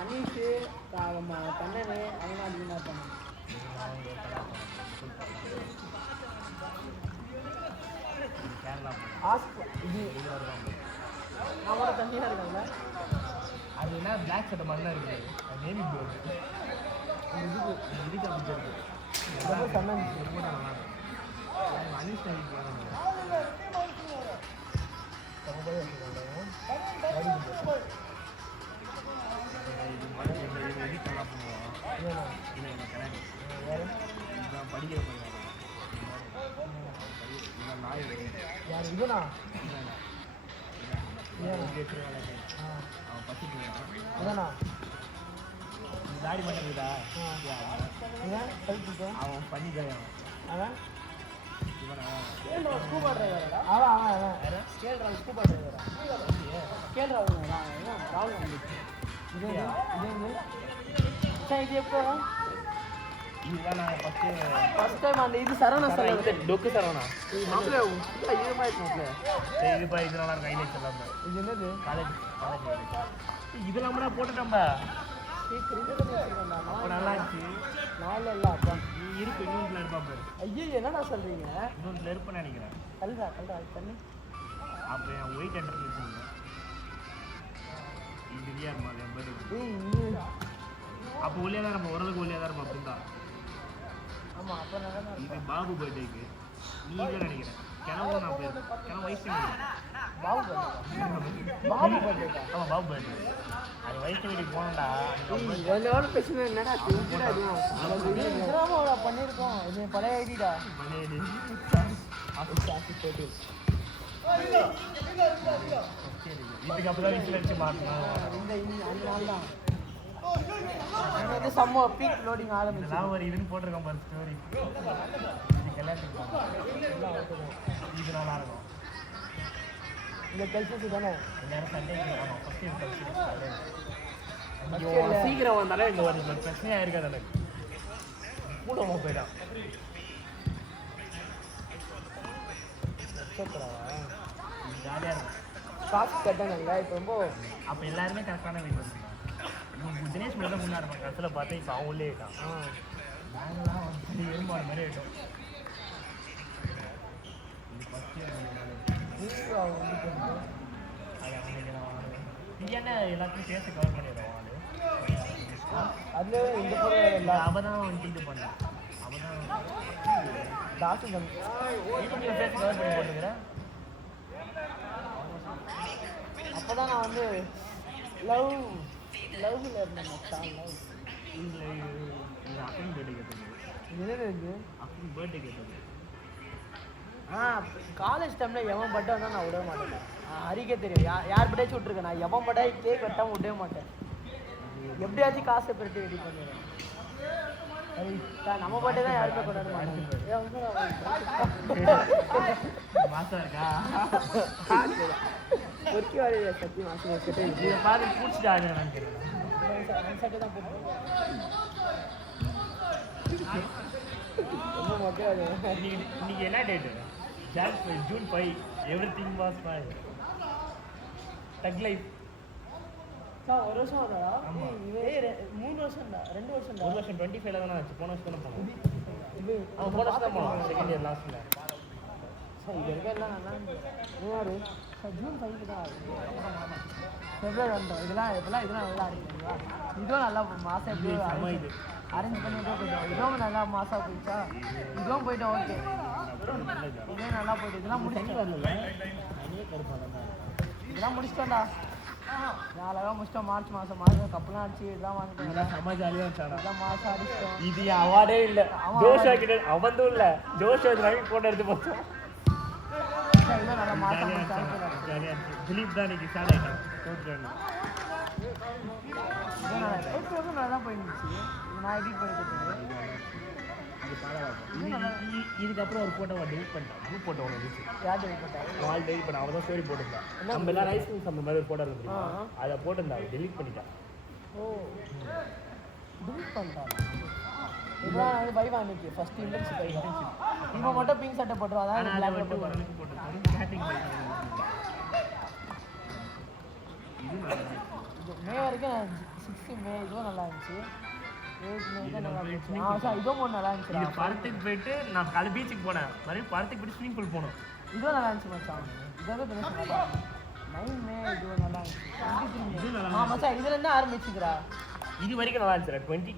அனீஷு கண்ணனு அவங்க அதிகமாக இருப்பாங்க. அவனோட தண்ணியாக இருக்காங்க. அது என்ன பிளாக் சட்டை மாதிரி தான் இருக்குது. அது நேவி ப்ளூ இதுக்கு அப்படி இருக்கு. ரொம்ப கண்ணன் அனீஷ் படிக்கிற யார் இதுனா அவன் பசிட்டு இதுனா தாடி மாட்டேங்குதா அவன் பண்ணிக்கிறான் அவன் ஸ்கூபா டிரைவரா அவன் கேள்றா ஸ்கூபா டிரைவரா கேள்றா ராகுல் வந்துச்சு இது எப்போ இதுதான் நான் ஃபர்ஸ்ட் டைம் அந்த இது சரவணா சார் டொக்கு சரவணா மாப்பிள்ள இதுமா இருக்கும்ல இது பா இது நல்லா இருக்கும் ஹைலைட்ஸ் எல்லாமே. இது என்னது காலேஜ் இதெல்லாம் கூட போட்டுட்டோம்ப அப்போ நல்லா இருந்துச்சு. நாலு இல்லை அப்பா நீ இருக்கு இன்னொன்றில் இருப்பா பேர். ஐயோ என்னடா சொல்கிறீங்க? இன்னொன்றில் இருப்பேன்னு நினைக்கிறேன். கல்றா அது தண்ணி அப்போ என் வெயிட் என்ட்ரு வச்சுருந்தேன். இது இல்லையா இருமா என் பேர். அப்போ ஒல்லியாக தான் இருப்போம், ஓரளவுக்கு ஒல்லியாக தான் இருப்போம் அப்படின்டா. ஆமாம் அப்போ நல்லா இது பாபு பர்த்டேக்கு நீ தான் நினைக்கிறேன். கிணவு நான் போயிருக்கேன். கிணவு வயசு பாபு பர்த்டே ஆமாம் பாபு பர்த்டே. அது வயசு வீட்டுக்கு போனோம்டா. எவ்வளோ பிரச்சனை என்னடா பண்ணியிருக்கோம். இது பழைய ஐடிடா போட்டு இதுக்கு அப்போ தான் வீட்டில் வச்சு மாட்டணும். இந்த அந்த நாள் தான் செம்ம பீக் லோடிங் ஆரம்பிச்சு. நான் ஒரு இதுன்னு போட்டிருக்கேன் பாரு ஸ்டோரி. இதுக்கெல்லாம் இது நல்லா இருக்கும். இந்த கல்ச்சர்ஸ் தானே எல்லாரும் சண்டே சீக்கிரம் வந்தாலே இங்கே ஒரு பிரச்சனையாக இருக்காது. எனக்கு கூடமா போயிட்டான். ஜாலியாக இருக்கும். காசு கட்டணுங்களா இப்போ ரொம்ப அப்போ எல்லாருமே கரெக்டான வெயிட் பண்ணுறாங்க. தினேஷ் மேலே தான் முன்னாடி இருப்பாங்க. கடைசியில் பார்த்தா இப்போ அவங்களே இருக்கான். நாங்களாம் வந்து எறும்பாடு மாதிரி ஆகிட்டோம். இது ஃபஸ்ட்டு நீ என்ன எல்லாத்தையும் சேர்த்து கவர் பண்ணிடுவோம். அது இந்த பொருள் அவள் தான் வந்து இது பண்ணான். அவள் தான் டாக்டர் சேர்த்து கவர் பண்ணி போட்டுக்கிறேன். அப்போ தான் நான் வந்து லவ்வில் இருந்தேன். லவ் இல்லை அக்கன் பர்த்டே கேட்டது. என்னது இது அக்கன் பர்த்டே கேட்டது. காலேஜ் டைமில் எவன் பட்டை வந்தால் நான் விடவே மாட்டேன். ஹரிக்கே தெரியும் யார் பட்டாச்சும் விட்ருக்கேன். நான் எவன் பட்டா கேக் வெட்டாமல் விடவே மாட்டேன். எப்படியாச்சும் காசை பெருட்டு ரெடி பண்ணிடுறேன். நம்ம பட்டே தான் யாருமே கொண்டாட மாட்டாங்க. மாசம் இருக்கா ஒர்க்கி வரைய சத்தி மாசம் வச்சுட்டு இதை பார்த்து பிடிச்சிட்டாங்க நினைக்கிறேன். சட்டை தான் போட்டு ரொம்ப மக்கள் இன்னைக்கு என்ன date? June 5. Everything was fine. Thug Life ஒரு வருஷம் ஆகுதா? 3 வருஷம்டா 2 வருஷம்டா. 1 வருஷம் 25 தானே ஆச்சு. போன வருஷம் தானே போனோம். இது அவன் போன வருஷம் தான் போனோம். செகண்ட் இயர் லாஸ்ட்டில். சார் இது வரைக்கும் எல்லாம் நல்லா இருந்துச்சு. சார் ஜூன் 5 தான் ஃபெப்ரவரி வந்தோம். இதெல்லாம் நல்லா இருக்குங்களா? இதுவும் நல்லா மாதம் எப்படி அரேஞ்ச் பண்ணிட்டு போயிட்டோம். இதுவும் நல்லா மாதம் போயிடுச்சா? இதுவும் போயிட்டோம். ஓகே இதுவும் நல்லா போயிட்டு இதெல்லாம் முடிச்சுட்டு வரல. இதெல்லாம் முடிச்சிட்டோம்டா. நான் அழகாக முடிச்சிட்டோம். மார்ச் மாதம் கப்பெல்லாம் அடிச்சு இதெல்லாம் வாங்கிட்டோம். செம்ம ஜாலியாக இருந்துச்சாடா. இதெல்லாம் மாதம் அடிச்சிட்டோம். இது அவார்டே இல்லை. ஜோஷா கிட்ட அவந்தும் இல்லை. ஜோஷா வாங்கி போட்டோ எடுத்து போட்டோம். இதெல்லாம் நல்லா மாதம் ஜாலியாக இருந்துச்சு. திலீப் தான் இன்னைக்கு ஸ்டார்ட் ஆகிட்டான். இதெல்லாம் நல்லா போயிருந்துச்சு. நான் எடிட் பண்ணி கொடுத்தேன். இதுக்கப்புறம் ஒரு ஃபோட்டோவை டெலிட் பண்ணிட்டேன். குரூப் ஃபோட்டோ ஒன்று இருந்துச்சு. யார் டெலிட் பண்ணா? ஆல் டெலிட் பண்ண. அவள் தான் ஸ்டோரி போட்டிருந்தேன். நம்ம எல்லாம் ஐஸ்கிரீம் சாப்பிட்ற மாதிரி ஒரு ஃபோட்டோ இருந்துச்சு. அதை போட்டிருந்தா டெலிட் பண்ணிட்டான். ஓ டெலிட் பண்ணிட்டான். இதுதான் வந்து பை வாங்கிச்சு ஃபர்ஸ்ட் இன்டர்ன்ஷிப் பை. இவன் மட்டும் பிங்க் சட்டை போட்டுருவான். அதான் பிளாக் மட்டும் மே வரைக்கும் 6 மே இதுவும் நல்லா இருந்துச்சு. 8 மே தான் நல்லா இருந்துச்சு. இதுவும் ஒன்று நல்லா இருந்துச்சு. இது படத்துக்கு போயிட்டு நான் காலை பீச்சுக்கு போனேன், மறுபடியும் படத்துக்கு போயிட்டு ஸ்விமிங் பூல் போனோம். இதுவும் நல்லா இருந்துச்சு மச்சான். இதோட தினேஷ் நல்லா 9 மே இதுவும் நல்லா இருந்துச்சு. மச்சான் இதுலேருந்து ஆரம்பிச்சுக்கிறா. இது வரைக்கும் நல்லா இருந்துச்சு. 20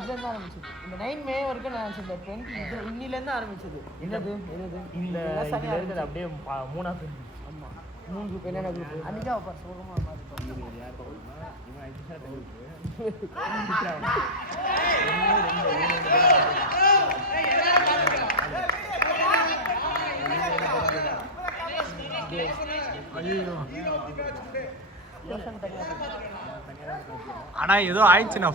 இதுலேருந்து ஆரம்பிச்சது. இந்த 9 மே வரைக்கும் நல்லா இருந்துச்சு. இந்த 20 இன்னிலேருந்து ஆரம்பிச்சது. என்னது இந்த இதுல இருக்கிறது அப்படியே 3ஆ பிரிஞ்சு. ஆமாம் 3 குரூப். என்னென்ன குரூப் அன்றைக்கா அப்போ சோகமாக மாதிரி ஆனா ஏதோ ஆயிடுச்சுண்ணா.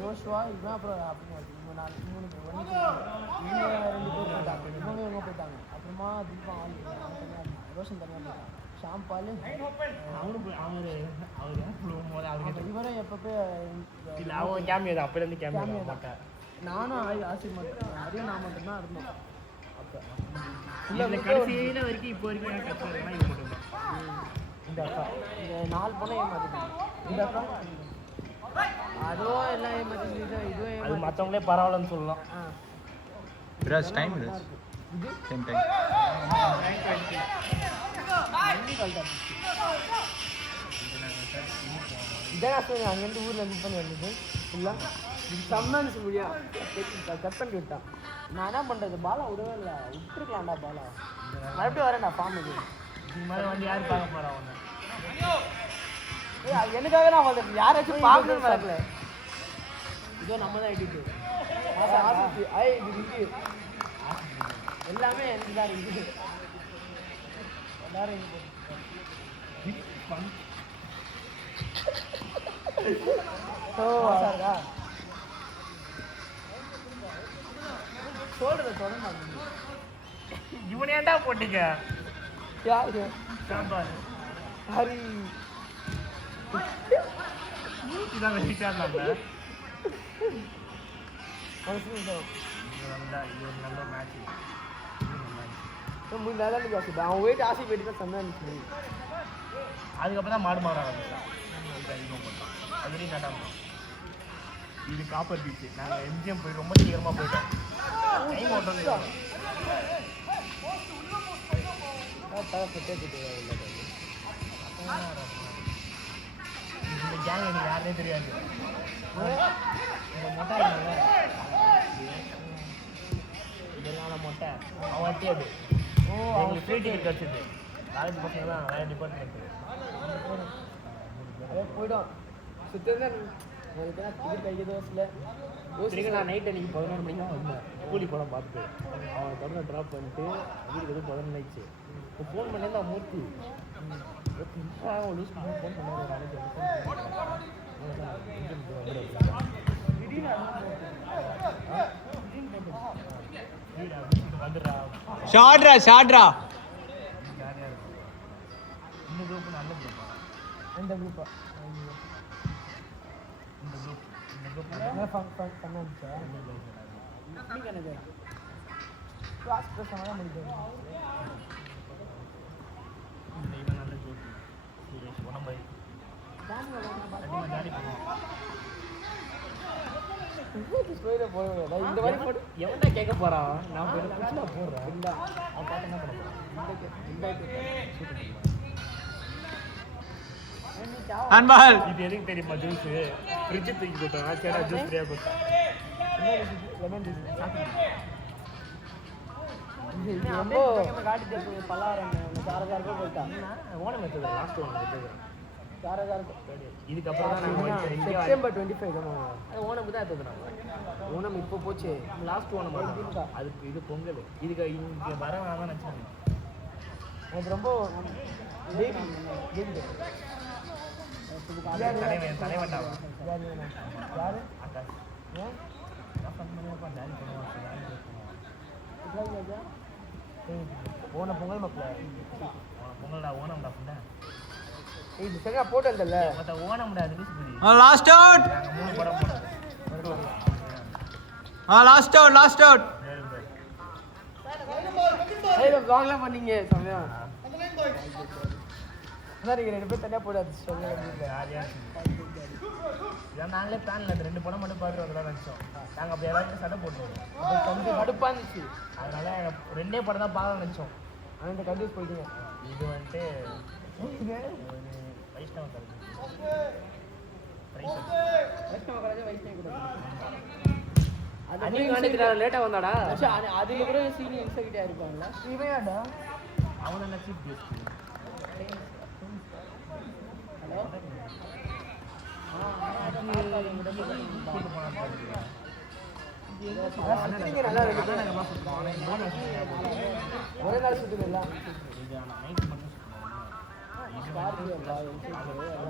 ஜோஷுவா இவன் அப்புறம் இவங்க 2 பேர் போயிட்டாங்க. இவங்க போயிட்டாங்க. அப்புறமா தீபா ரோஷன் தனியாக போயிட்டாங்க. ஷாம்பால் இவரும் எப்போ அவன் கேமியோ தான், அப்போலேருந்து கேமியோ தான். நானும் ஆசிரியர் மட்டும் அதையும் நான் மட்டும்தான் இருந்தோம். அப்போ கடைசியில் வரைக்கும் இப்போ வரைக்கும் எனக்கு கஷ்டம் இருக்குன்னா இது மட்டும்தான். இந்த அக்கா இந்த 4 பொண்ணை ஏமாத்திட்டாங்க. இந்த அக்கா அதுவும் எல்லாம் ஏமாத்தி இதுவும் அது மற்றவங்களே பரவாயில்லன்னு சொல்லலாம். விராஜ் டைம் இது சேம் டைம். இதான் அங்கேருந்து ஊரில் இது பண்ணி வந்தது ஃபுல்லாக சம்மன்ஸ் முடியா கட் பண்ணி விட்டான். நான் என்ன பண்ணுறது, பாலா விடவே இல்லை. விட்டுருக்கலாம்டா பாலா. மறுபடியும் வரேன்டா ஃபார்முக்கு. இது மாதிரி வந்து யார் பார்க்க போகிறா ஒன்று? எனக்காக நான் வந்துட்டு யாராச்சும் பார்க்கணும்னு வரல. இதோ நம்ம தான் எடிட்டு இது எல்லாமே எனக்கு தான் இருக்குது. எல்லாரும் சொல்றத தொடர்ந்து இவன் ஏன்டா போட்டீங்க? யாரு சாம்பார் ஹரி இதான் வெயிட்டாக இருந்தாங்க. நல்ல மேட்ச். அவன் வெயிட் ஆசை போயிட்டு தான் சந்தா இருந்துச்சு. அதுக்கப்புறம் தான் மாடு மாற ஆரம்பிச்சான். அதுலேயும் நடாம இது காப்பர் பீச்சு. நாங்கள் எம்ஜிஎம் போய் ரொம்ப சீக்கிரமாக போயிட்டோம். டைம் ஓட்டது இந்த கேங் எனக்கு யாருனே தெரியாது. இந்த மொட்டை இதெல்லாம் மொட்டை அவன் வட்டியது. எங்களுக்கு ஃப்ரீ டிக்கெட் கிடச்சிது. காலேஜ் பசங்க தான் வேறு டிபார்ட்மெண்ட்டு போய்டும். சுத்தம் டிக்கெட் கைக்கு தோசில் நான் நைட் அன்றைக்கி 11 மணிக்கு தான் வந்தேன். கூலி படம் பார்த்து அவன் தொடர்ந்து ட்ராப் பண்ணிட்டு வீட்டுக்கு எதுவும் 11 ஆயிடுச்சு. இப்போ ஃபோன் பண்ணியிருந்தா மூர்த்தி லூஸ் பண்ணி ஃபோன் பண்ணாரு. வந்துடுறா ஷாட்ரா ஷாட்ரா. இந்த குரூப் நல்ல குரூப்பா? இந்த குரூப்பா? இந்த குரூப் கிளாஸ் பிரச்சனை முடிஞ்சது. நல்ல ஜோடி சுரேஷ் உடம்பை ஜாலி பண்ணுவோம். இந்த மாதிரி போட்டு எவன்டா கேட்க போறான்? நான் போடுறேன். இல்லை அவன் பார்த்து என்ன பண்ண அன்பால் இது எதுக்கு தெரியுமா? ஜூஸ் ஃப்ரிட்ஜ் தூக்கி கொடுத்தாங்க. சேடா ஜூஸ் ஃப்ரீயாக கொடுத்தேன். லெமன் ஜூஸ் ரொம்ப காட்டி பல்லாயிரம் சாரதாருக்கும் போயிட்டான். ஓனம் எடுத்தது லாஸ்ட் ஓனம் எடுத்தது சாரதாருக்கும். இதுக்கப்புறம் தான் நாங்கள் செப்டம்பர் 25 தான் அது ஓனமுக்கு தான் எடுத்தது. நாங்கள் ஓனம் இப்போ போச்சு. லாஸ்ட் ஓனம் அதுக்கு இது பொங்கல். இதுக்கு இங்கே வர வேணாம் தான் நினச்சாங்க. எனக்கு ரொம்ப தலைவன்டா யாரு ஆகாஷ் ஓன பொங்கல் மக்கள் பொங்கல்டா ஓனம்டா புண்டா. இது சரியா போட்டதில்ல மற்ற ஓனம் முடியாது. லூசுபதி லாஸ்ட் அவுட். நாங்கள் 3 படம் போனோம். Last out last out. ப்ளாக்லாம் பண்ணீங்க சமயம். அதான் நீங்கள் 2 பேர் தனியாக போடாது ஜாலியாக இதான் நாங்களே பிளான்ல அந்த 2 படம் மட்டும் பார்த்துட்டு வரலாம் நினச்சோம். நாங்கள் அப்படி எல்லாத்தையும் சண்டை போட்டுருவோம். கொஞ்சம் கடுப்பாக இருந்துச்சு. அதனால 2 படம் தான் பார்க்க நினச்சோம். ஆனால் இந்த கண்டிப்பாக போயிட்டீங்க. இது வந்துட்டு வைஷ்ணவ கல்வி வைஷ்ணவ காலேஜ் வைஷ்ணவ கூட அன்னைக்கு வந்துட்டு லேட்டாக வந்தாடா. அதில் கூட சீனியர் இன்செக்டாக இருப்பாங்களா இவையாடா அவன் என்ன சீஃப் கெஸ்ட். ஹலோ நல்லா இருக்கு. ஒரே நாள் சுற்றுங்களா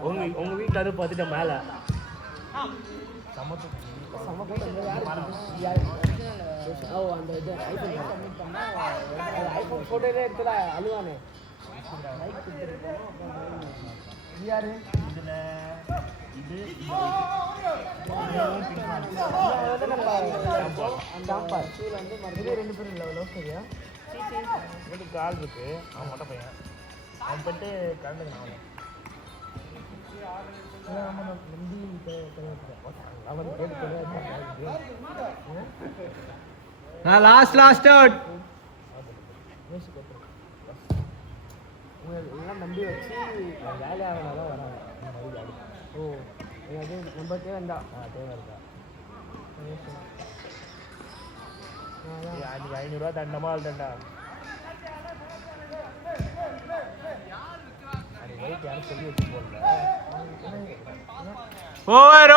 உங்க வீட்டில் அது பார்த்துட்டு மேலே அந்த இது ஐஃபோன் ஃபோட்டோலே எடுத்துல அழுவானே யாரு இதில் இது டாம்பர் கீழே வந்து மறுபடியும் 2 பேரும் இல்லை லவ் ஸ்டோரியா இதுக்கு ஆள் இருக்கு. அவன் மொட்டை பையன். அவன் போயிட்டு கலந்துக்கணும். Last out. எல்லாம் நம்பி வச்சு வேலையாகனால வராங்க. ஓ அது நம்ம தேவைண்டா தேவை இருக்கா? அன்றைக்கி 500 ரூபா தண்டமா தண்டா. அன்றைக்கி நைட் யாரும் சொல்லி வச்சு போடல. Over.